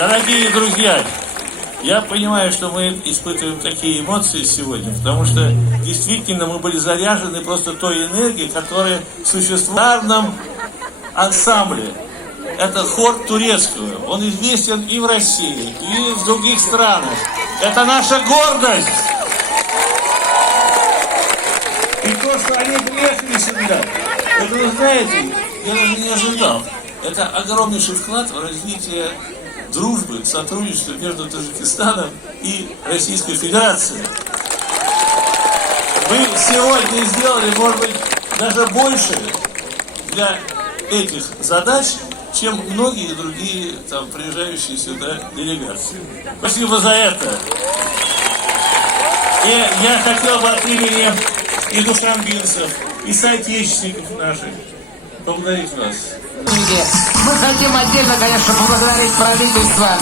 Дорогие друзья, я понимаю, что мы испытываем такие эмоции сегодня, потому что действительно мы были заряжены просто той энергией, которая существует в ударном ансамбле. Это хор турецкого. Он известен и в России, и в других странах. Это наша гордость. И то, что они приехали сюда, это, вы знаете, я даже не ожидал. Это огромнейший вклад в развитие дружбы, сотрудничества между Таджикистаном и Российской Федерацией. Вы сегодня сделали, может быть, даже больше для этих задач, чем многие другие там приезжающие сюда делегации. Спасибо за это. И я хотел бы от имени и душанбинцев, и соотечественников наших поблагодарить вас. Мы хотим отдельно, конечно, поблагодарить правительство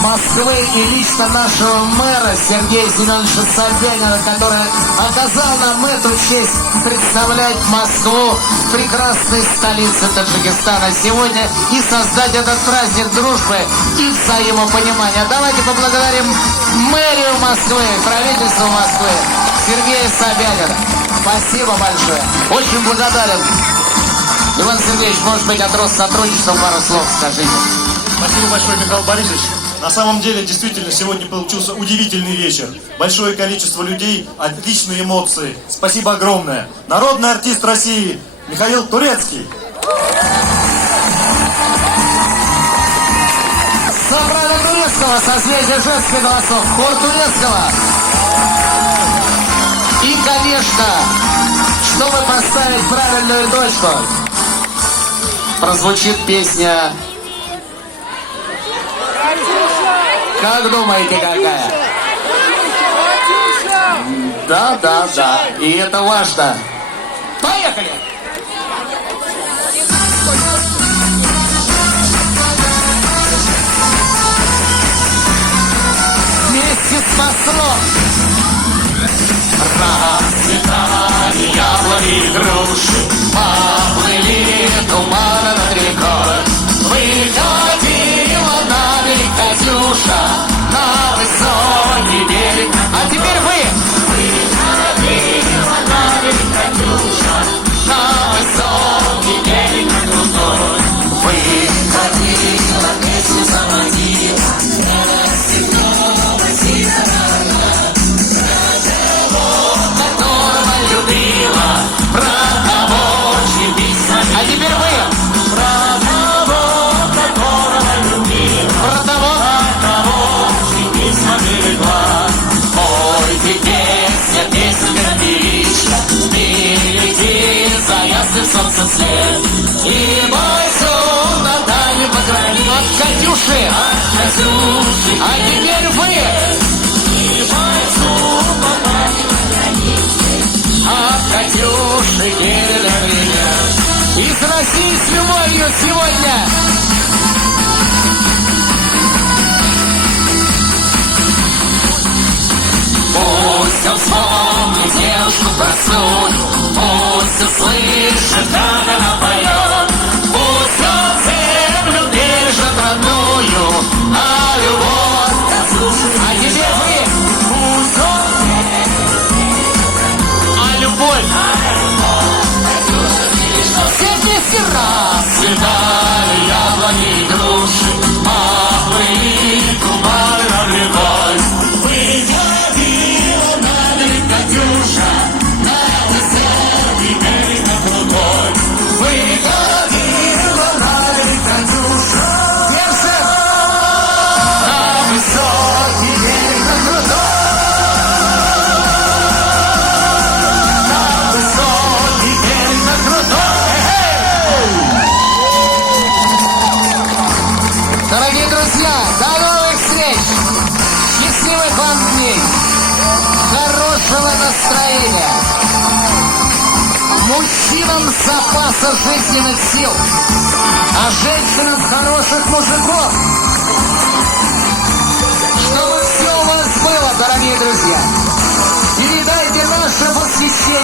Москвы и лично нашего мэра Сергея Семеновича Собянина, который оказал нам эту честь представлять Москву, прекрасной столице Таджикистана сегодня, и создать этот праздник дружбы и взаимопонимания. Давайте поблагодарим мэрию Москвы, правительство Москвы, Сергея Собянина. Спасибо большое. Очень благодарен. Иван Сергеевич, может быть, от Россотрудничества пару слов скажите. Спасибо большое, Михаил Борисович. На самом деле, действительно, сегодня получился удивительный вечер. Большое количество людей, отличные эмоции. Спасибо огромное. Народный артист России Михаил Турецкий. Сопрано турецкого, созвездие женских голосов, хор турецкого. И, конечно, чтобы поставить правильную точку, прозвучит песня. Как думаете, какая? Да. И это важно. Поехали! Вместе с Масром. Расцветали яблони и груши, поплыли туманы над рекой. Выходила на берег Катюша, на высокий берег. А теперь вы! Выходила на берег Катюша, на высокий берег крутой. Выходила, песню заводила, расстегнулась и загорала. Про того, чьи письма. А теперь вы. Про того, которого любила. Про того, чьи письма берегла. Пойте, песня певичка, и лети за ясным солнцем след. И бойся на дальнем покрове. От Катюши. А теперь вы. И бойся на дальнем покрове. От Катюши передо меня. Из России с любовью сегодня. Пусть он вспомнит девушку простую, пусть услышит, как она поет. Пусть он землю бережет родную, а любовь. А теперь вы. Пусть он любовь. Все вместе расцветали яблони и груши, поплыли туманы над рекой. Выходила на берег Катюша, на высокий берег крутой. Выходила на берег Катюша, на высокий берег крутой. Дорогие друзья, до новых встреч! Счастливых вам дней! Хорошего настроения! Мужчинам запаса жизненных сил, а женщинам хороших мужиков! Чтобы все у вас было, дорогие друзья! Передайте наше восхищение!